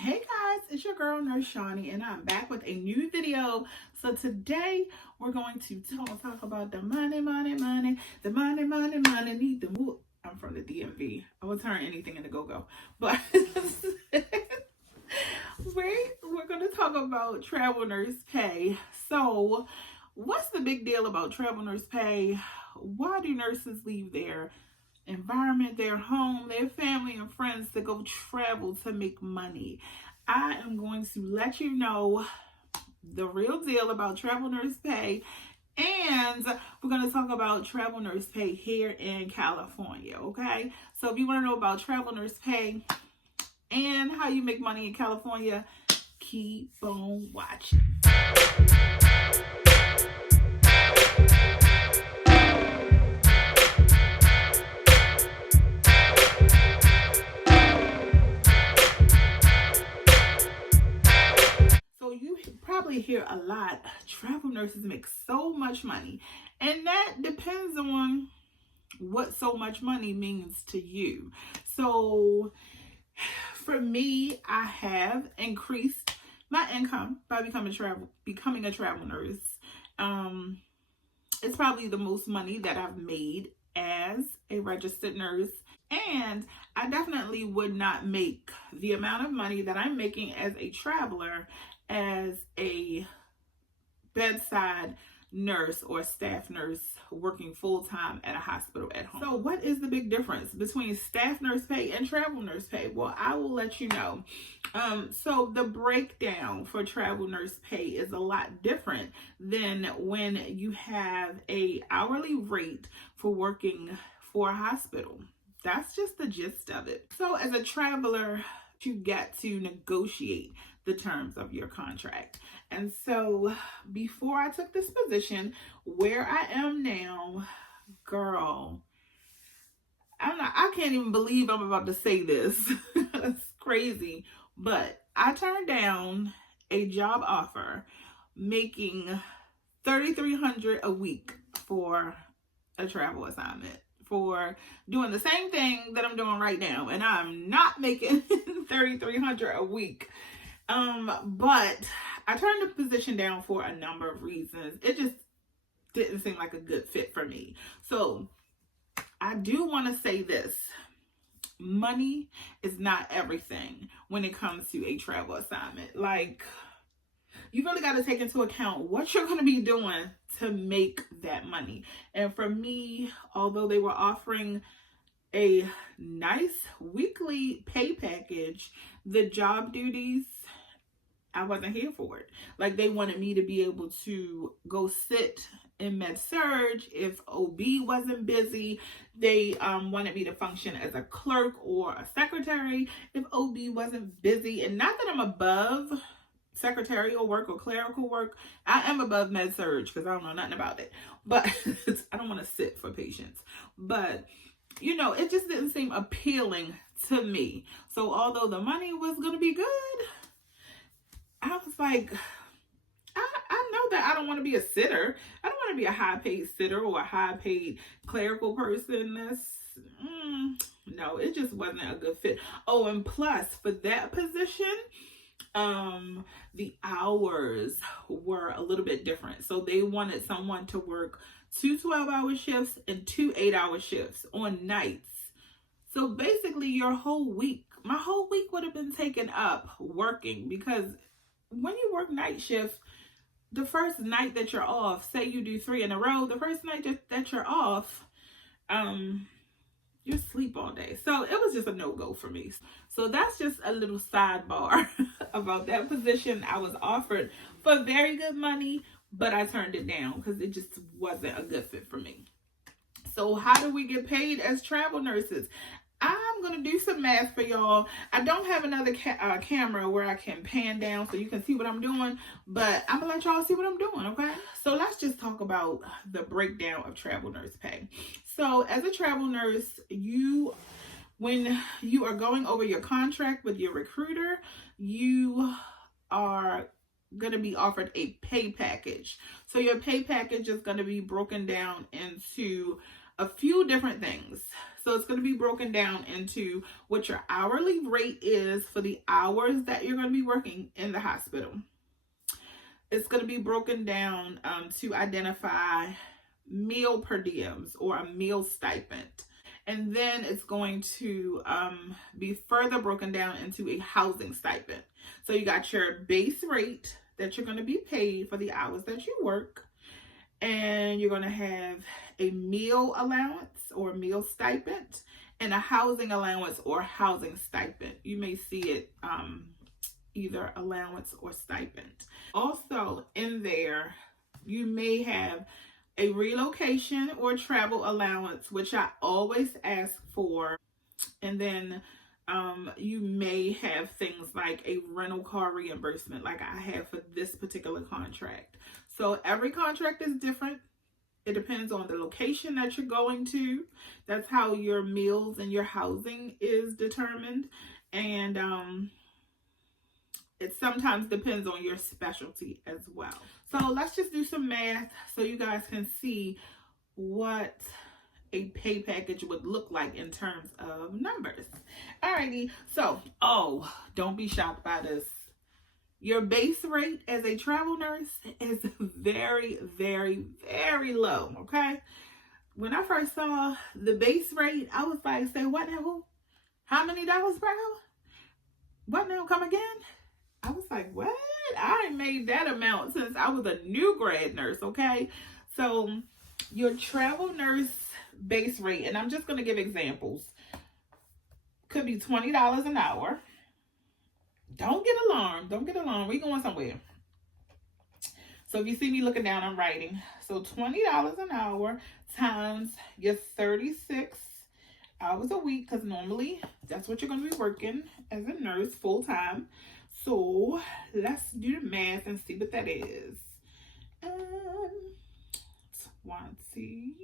Hey guys, it's your girl Nurse Channie, and I'm back with a new video. So today we're going to talk about the money, the money need to move. I'm from the DMV. I will turn anything into go-go, but we're going to talk about travel nurse pay. So, what's the big deal about travel nurse pay? Why do nurses leave their environment, their home, their family and friends to go travel to make money? I am going to let you know the real deal about travel nurse pay, and we're going to talk about travel nurse pay here in California, okay? So if you want to know about travel nurse pay and how you make money in California, keep on watching. So you probably hear a lot, travel nurses make so much money, and that depends on what so much money means to you. So for me, I have increased my income by becoming a travel nurse. It's probably the most money that I've made as a registered nurse. And I definitely would not make the amount of money that I'm making as a traveler as a bedside nurse or staff nurse working full-time at a hospital at home. So what is the big difference between staff nurse pay and travel nurse pay? Well, I will let you know. So the breakdown for travel nurse pay is a lot different than when you have a hourly rate for working for a hospital. That's just the gist of it. So as a traveler, you get to negotiate the terms of your contract. And so before I took this position where I am now, girl, I can't even believe I'm about to say this. It's crazy. But I turned down a job offer making $3,300 a week for a travel assignment, for doing the same thing that I'm doing right now, and I'm not making $3,300 a week. But I turned the position down for a number of reasons. It just didn't seem like a good fit for me. So I do want to say this. Money is not everything when it comes to a travel assignment. Like, you really got to take into account what you're going to be doing to make that money. And for me, although they were offering a nice weekly pay package, the job duties, I wasn't here for it. Like, they wanted me to be able to go sit in med-surg if OB wasn't busy. They wanted me to function as a clerk or a secretary if OB wasn't busy. And not that I'm above secretarial work or clerical work. I am above med-surg because I don't know nothing about it. But I don't want to sit for patients. But, you know, it just didn't seem appealing to me. So although the money was going to be good, I was like, I know that I don't want to be a sitter. I don't want to be a high-paid sitter or a high-paid clerical person. No, it just wasn't a good fit. Oh, and plus, for that position, the hours were a little bit different. So they wanted someone to work 2 12-hour shifts and 2 8-hour shifts on nights. So basically my whole week would have been taken up working, because when you work night shifts, the first night that you're off, say you do 3 in a row, the first night that you're off, you sleep all day. So it was just a no-go for me. So that's just a little sidebar about that position. I was offered for very good money, but I turned it down because it just wasn't a good fit for me. So how do we get paid as travel nurses? I'm going to do some math for y'all. I don't have another camera where I can pan down so you can see what I'm doing, but I'm going to let y'all see what I'm doing, okay? So let's just talk about the breakdown of travel nurse pay. So as a travel nurse, when you are going over your contract with your recruiter, you are going to be offered a pay package. So your pay package is going to be broken down into a few different things. So it's going to be broken down into what your hourly rate is for the hours that you're going to be working in the hospital. It's going to be broken down to identify meal per diems or a meal stipend. And then it's going to be further broken down into a housing stipend. So you got your base rate that you're going to be paid for the hours that you work. And you're going to have a meal allowance or meal stipend and a housing allowance or housing stipend. You may see it either allowance or stipend. Also in there, you may have a relocation or travel allowance, which I always ask for. And then you may have things like a rental car reimbursement like I have for this particular contract. So every contract is different. It depends on the location that you're going to. That's how your meals and your housing is determined. And it sometimes depends on your specialty as well. So let's just do some math so you guys can see what a pay package would look like in terms of numbers. Alrighty, so, don't be shocked by this. Your base rate as a travel nurse is very, very, very low, okay? When I first saw the base rate, I was like, say, what now? How many dollars per hour? What now? Come again? I was like, what? I ain't made that amount since I was a new grad nurse, okay? So your travel nurse base rate, and I'm just going to give examples, could be $20 an hour. Don't get alarmed. Don't get alarmed. We're going somewhere. So if you see me looking down, I'm writing. So $20 an hour times your 36 hours a week, because normally that's what you're going to be working as a nurse full time. So let's do the math and see what that is. 20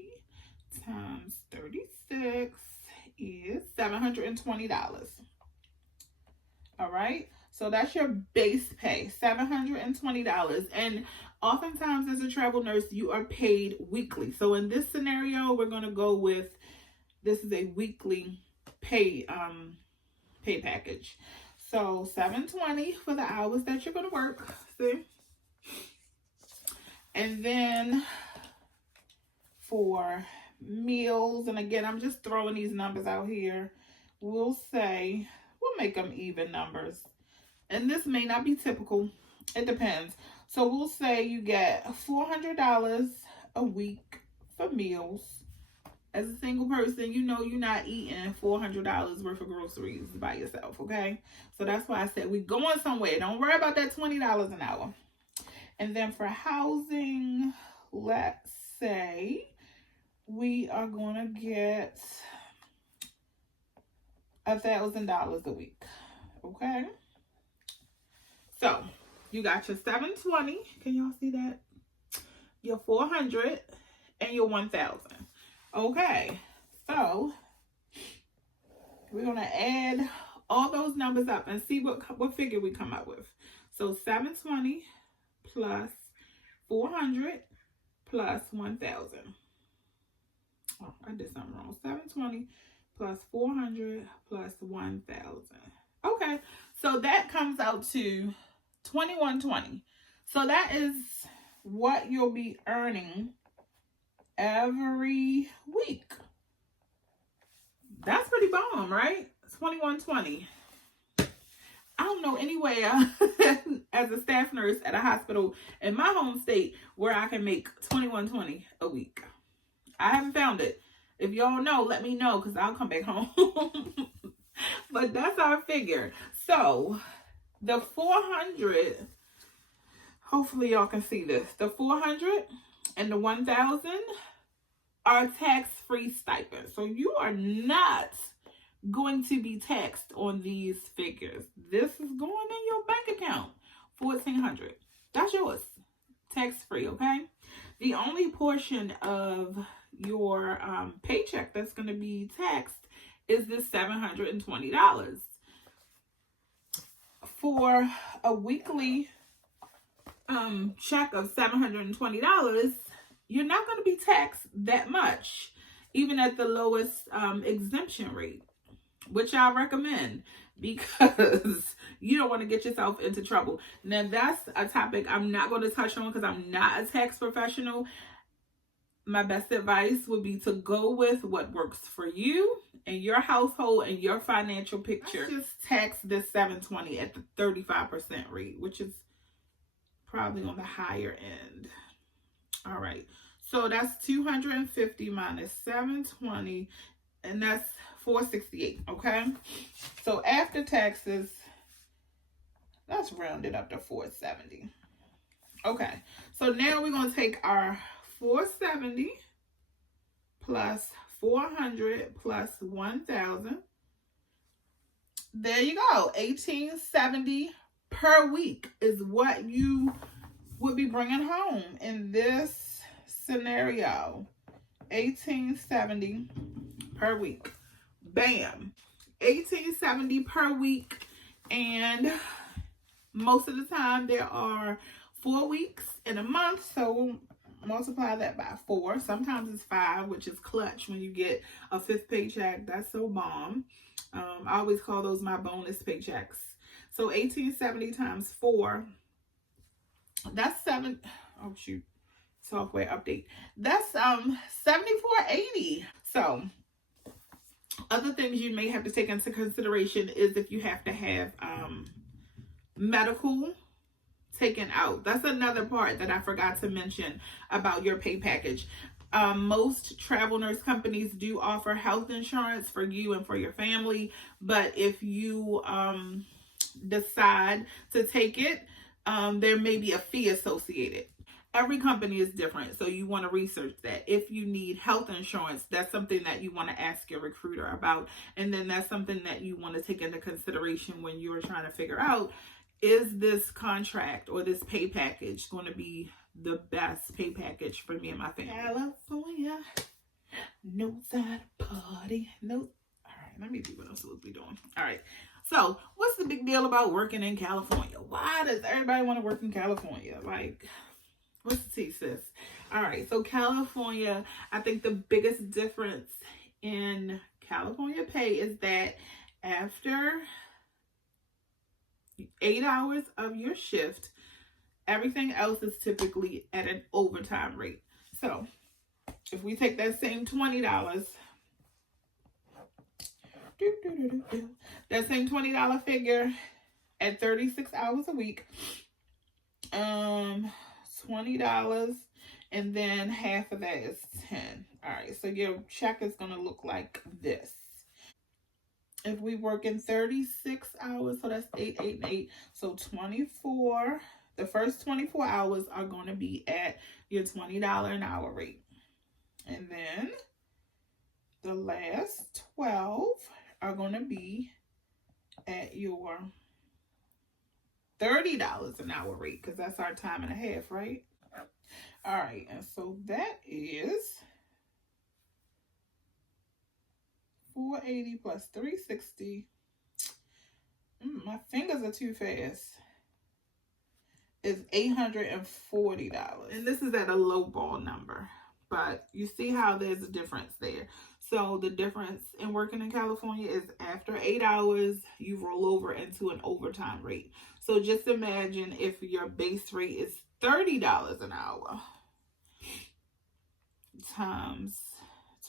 times 36 is $720. All right. So that's your base pay, $720. And oftentimes as a travel nurse, you are paid weekly. So in this scenario, we're going to go with, this is a weekly pay package. So $720 for the hours that you're going to work. See? And then for meals, and again, I'm just throwing these numbers out here. We'll make them even numbers. And this may not be typical. It depends. So we'll say you get $400 a week for meals. As a single person, you know you're not eating $400 worth of groceries by yourself, okay? So that's why I said we're going somewhere. Don't worry about that $20 an hour. And then for housing, let's say we are going to get $1,000 a week, okay? So you got your $720. Can y'all see that? Your $400 and your $1,000. Okay, so we're gonna add all those numbers up and see what figure we come up with. So $720 plus $400 plus $1,000. Oh, I did something wrong. $720 plus $400 plus $1,000. Okay, so that comes out to $2,120. So that is what you'll be earning every week. That's pretty bomb, right? $2,120. I don't know anywhere as a staff nurse at a hospital in my home state where I can make $2,120 a week. I haven't found it. If y'all know, let me know, because I'll come back home. But that's our figure. So the 400, hopefully y'all can see this. The 400 and the 1,000 are tax-free stipends. So you are not going to be taxed on these figures. This is going in your bank account. $1,400. That's yours. Tax-free, okay? The only portion of your paycheck that's going to be taxed is this $720. For a weekly check of $720, you're not going to be taxed that much. even at the lowest exemption rate, which I recommend because you don't want to get yourself into trouble. Now, that's a topic I'm not going to touch on because I'm not a tax professional. My best advice would be to go with what works for you and your household and your financial picture. Let's just tax this 720 at the 35% rate, which is probably on the higher end. All right. So that's 250 minus 720, and that's 468, okay? So after taxes, let's round it up to 470. Okay. So now we're going to take our 470 plus 400 plus 1,000. There you go. 1,870 per week is what you would be bringing home in this scenario. 1,870 per week. Bam. 1,870 per week. And most of the time there are 4 weeks in a month, so multiply that by 4. Sometimes it's 5, which is clutch when you get a 5th paycheck. That's so bomb. I always call those my bonus paychecks. So 1,870 times 4, that's 7. Oh shoot, software update. That's 7,480. So other things you may have to take into consideration is if you have to have medical taken out. That's another part that I forgot to mention about your pay package. Most travel nurse companies do offer health insurance for you and for your family, but if you decide to take it, there may be a fee associated. Every company is different, so you want to research that. If you need health insurance, that's something that you want to ask your recruiter about, and then that's something that you want to take into consideration when you're trying to figure out, is this contract or this pay package going to be the best pay package for me and my family? California knows how to party. No. All right, let me see what else we'll be doing. All right. So, what's the big deal about working in California? Why does everybody want to work in California? Like, what's the tea, sis? All right. So, California, I think the biggest difference in California pay is that after 8 hours of your shift, everything else is typically at an overtime rate. So if we take that same $20, that same $20 figure at 36 hours a week, $20, and then half of that is 10. All right, so your check is going to look like this. If we work in 36 hours, so that's 8, 8, and 8. So 24, the first 24 hours are going to be at your $20 an hour rate. And then the last 12 are going to be at your $30 an hour rate, because that's our time and a half, right? All right, and so that is 480 plus 360. My fingers are too fast. Is $840. And this is at a low ball number. But you see how there's a difference there. So the difference in working in California is after 8 hours, you roll over into an overtime rate. So just imagine if your base rate is $30 an hour times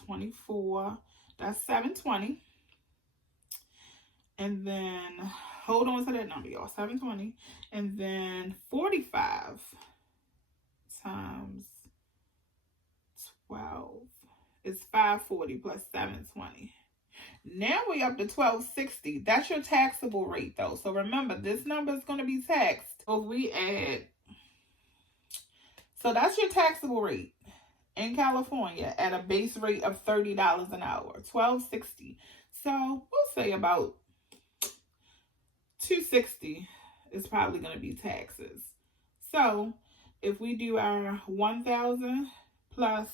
24. That's 720. And then hold on to that number, y'all. 720. And then 45 times 12 is 540 plus 720. Now we up to 1260. That's your taxable rate, though. So remember, this number is going to be taxed. So if we add, so that's your taxable rate in California at a base rate of $30 an hour, 1260. So we'll say about 260 is probably going to be taxes. So if we do our 1,000 plus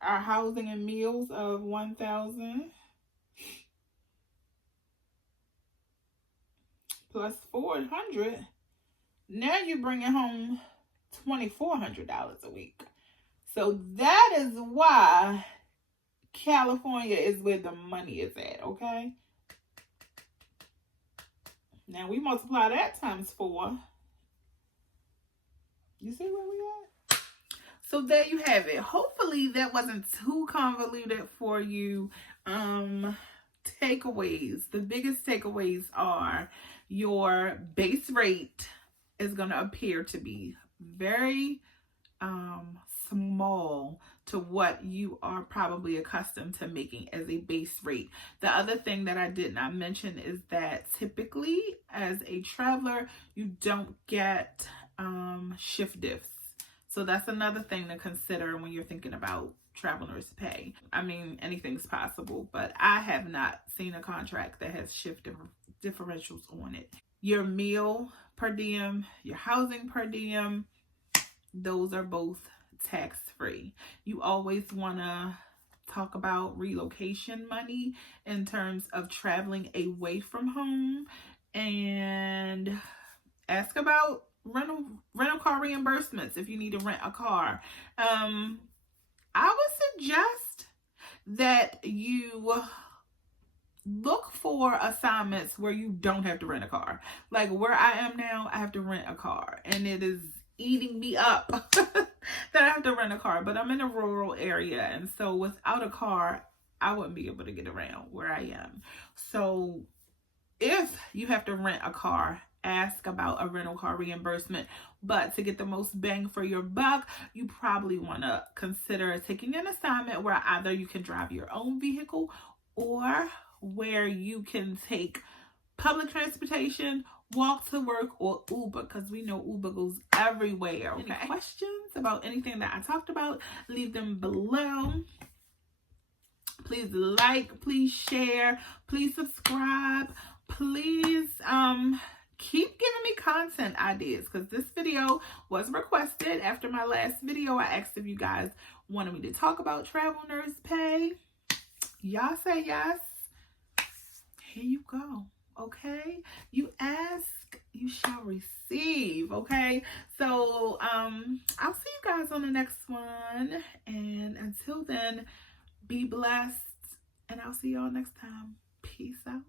our housing and meals of 1,000 plus 400, now you're bringing home $2,400 a week. So that is why California is where the money is at, okay? Now we multiply that times 4. You see where we at? So there you have it. Hopefully that wasn't too convoluted for you. Takeaways. The biggest takeaways are your base rate is going to appear to be very small to what you are probably accustomed to making as a base rate. The other thing that I did not mention is that typically as a traveler, you don't get shift diffs. So that's another thing to consider when you're thinking about traveler's pay. I mean, anything's possible, but I have not seen a contract that has shift differentials on it. Your meal per diem, your housing per diem, those are both tax-free. You always want to talk about relocation money in terms of traveling away from home, and ask about rental car reimbursements if you need to rent a car. I would suggest that you look for assignments where you don't have to rent a car. Like where I am now, I have to rent a car, and it is eating me up that I have to rent a car. But I'm in a rural area, and so without a car, I wouldn't be able to get around where I am. So if you have to rent a car, ask about a rental car reimbursement. But to get the most bang for your buck, you probably want to consider taking an assignment where either you can drive your own vehicle or where you can take public transportation, walk to work, or Uber, because we know Uber goes everywhere. Okay? Any questions about anything that I talked about, leave them below. Please like, please share, please subscribe, please keep giving me content ideas, because this video was requested. After my last video, I asked if you guys wanted me to talk about travel nurse pay. Y'all say yes. Here you go. Okay, you ask, you shall receive. Okay, so I'll see you guys on the next one, and until then, be blessed, and I'll see y'all next time. Peace out.